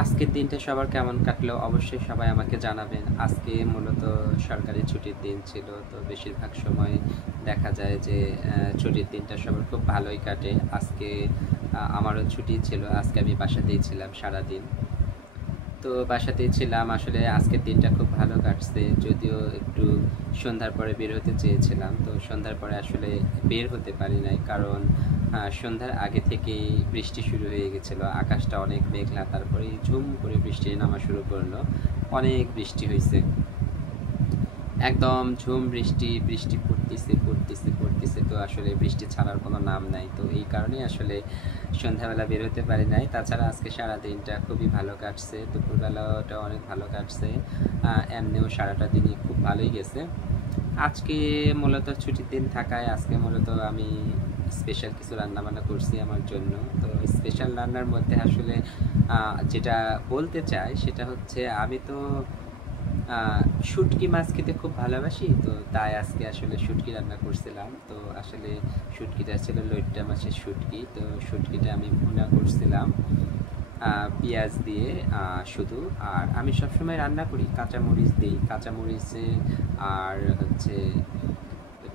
আজকের দিনটা সবার কেমন কাটলো অবশ্যই সবাই আমাকে জানাবেন। আজকে মূলত সরকারি ছুটির দিন ছিল, তো বেশিরভাগ সময় দেখা যায় যে ছুটির দিনটা সবার খুব ভালোই কাটে। আজকে আমারও ছুটি ছিল, আজকে আমি বাসাতেই ছিলাম সারাদিন। তো বাসাতেই ছিলাম, আসলে আজকের দিনটা খুব ভালো কাটছে। যদিও একটু সন্ধ্যার পরে বের হতে চেয়েছিলাম, তো সন্ধ্যার পরে আসলে বের হতে পারি নাই, কারণ সন্ধ্যার আগে থেকেই বৃষ্টি শুরু হয়ে গেছিলো। আকাশটা অনেক মেঘলা, তারপরে ঝুম করে বৃষ্টি নামা শুরু করলো। অনেক বৃষ্টি হয়েছে, একদম ঝুম বৃষ্টি, বৃষ্টি পড়তেছে পড়তেছে পড়তেছে, তো আসলে বৃষ্টি ছাড়ার কোনো নাম নাই। তো এই কারণেই আসলে সন্ধ্যাবেলা বের হতে পারি নাই। তাছাড়া আজকে সারা দিনটা খুবই ভালো কাটছে, দুপুরবেলাটা অনেক ভালো কাটছে, এমনিও সারাটা দিনই খুব ভালোই গেছে। আজকে মূলত ছুটির দিন থাকায় আজকে মূলত আমি স্পেশাল কিছু রান্নাবান্না করছি আমার জন্য। তো স্পেশাল রান্নার মধ্যে আসলে যেটা বলতে চাই সেটা হচ্ছে, আমি তো শুটকি মাছ খেতে খুব ভালোবাসি, তো তাই আজকে আসলে শুটকি রান্না করছিলাম। তো আসলে শুটকিটা ছিল লইট্টা মাছের শুটকি, তো শুটকিটা আমি ভুনা করছিলাম পেঁয়াজ দিয়ে শুধু। আর আমি সবসময় রান্না করি কাঁচামরিচ দিই, কাঁচামরিচে আর হচ্ছে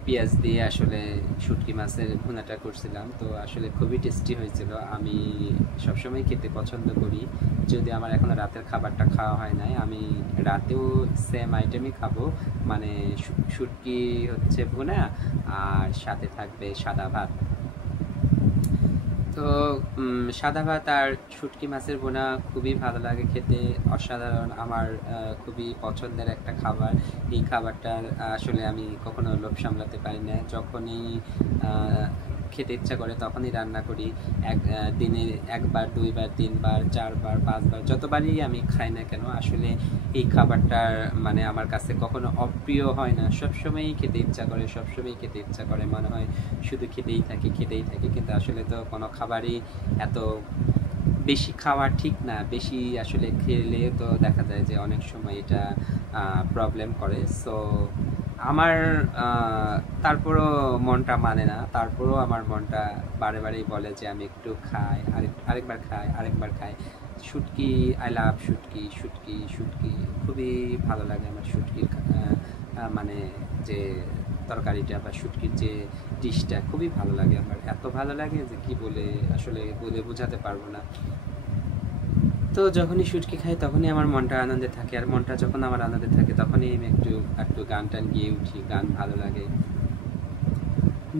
পেঁয়াজ দিয়ে আসলে শুটকি মাছের ভুনাটা করছিলাম। তো আসলে খুবই টেস্টি হয়েছিল, আমি সবসময় খেতে পছন্দ করি। যদি আমার এখনও রাতের খাবারটা খাওয়া হয় নাই, আমি রাতেও সেম আইটেমই খাবো, মানে শুটকি হচ্ছে ভুনা আর সাথে থাকবে সাদা ভাত। তো সাদা ভাত আর শুটকি মাছের ভুনা খুবই ভালো লাগে খেতে, অসাধারণ। আমার খুবই পছন্দের একটা খাবার। এই খাবারটার আসলে আমি কখনো লোভ সামলাতে পারি না, যখনই খেতে ইচ্ছা করে তখনই রান্না করি। দিনে একবার, দুইবার, তিনবার, চারবার, পাঁচবার, যতবারই আমি খাই না কেন, আসলে এই খাবারটার মানে আমার কাছে কখনো অপ্রিয় হয় না। সবসময়ই খেতে ইচ্ছা করে, সবসময়ই খেতে ইচ্ছা করে, মনে হয় শুধু খেতেই থাকি খেতেই থাকি। কিন্তু আসলে তো কোনো খাবারই এত বেশি খাওয়া ঠিক না, বেশি আসলে খেলে তো দেখা যায় যে অনেক সময় এটা প্রবলেম করে। সো আমার তারপরও মনটা মানে না, তারপরও আমার মনটা বারে বারেই বলে যে আমি একটু খাই, আরেকবার খাই, আরেকবার খাই। শুটকি, আই লাভ শুটকি, শুটকি শুটকি খুবই ভালো লাগে আমার শুটকির মানে যে তরকারিটা বা শুটকির যে ডিশটা খুবই ভালো লাগে আমার, এত ভালো লাগে যে কি বলে আসলে বলে বোঝাতে পারবো না। তো যখনই শুটকি খাই তখনই আমার মনটা আনন্দে থাকে, আর মনটা যখন আমার আনন্দে থাকে তখনই আমি একটু একটু গান টান গিয়ে উঠি, গান ভালো লাগে।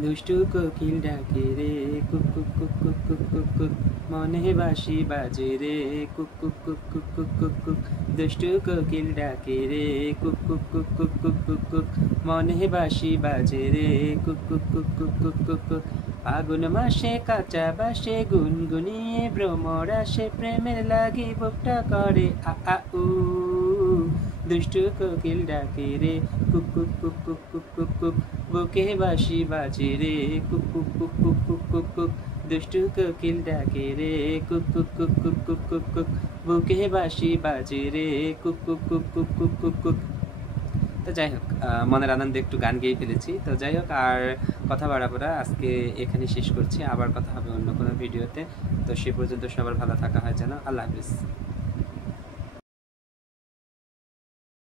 দুষ্টু কোকিল ডাকে রে, cook cook cook cook cook cook cook, মনে বাঁশি বাজে রে, cook cook cook cook cook cook cook. দুষ্টু কোকিল ডাকে রে, cook cook cook cook cook cook cook, মনে বাঁশি বাজে রে, cook cook cook cook cook cook cook. ফাগুন মাসে কাঁচা বাসে গুনগুনিয়ে ভ্রমর আসে, প্রেমের লাগি বুকটা করে আ আ উ। দুষ্টু কোকিল ডাকে রে, cook cook cook cook cook cook cook, বুকে বাঁশি বাজে রে, cook cook cook cook cook cook cook. দুষ্টু কোকিল ডাকে রে, cook cook cook cook cook cook cook, বুকে বাঁশি বাজে রে, cook cook cook cook cook cook cook. তো যাই হোক, মনের আনন্দে একটু গান গেয়ে ফেলেছি। তো যাই হোক, আর কথা বাড়াবো না, আজকে এখানে শেষ করছি। আবার কথা হবে অন্য কোনো ভিডিওতে। তো সে পর্যন্ত সবার ভালো থাকা হয় যেন। আল্লাহ হাফিজ।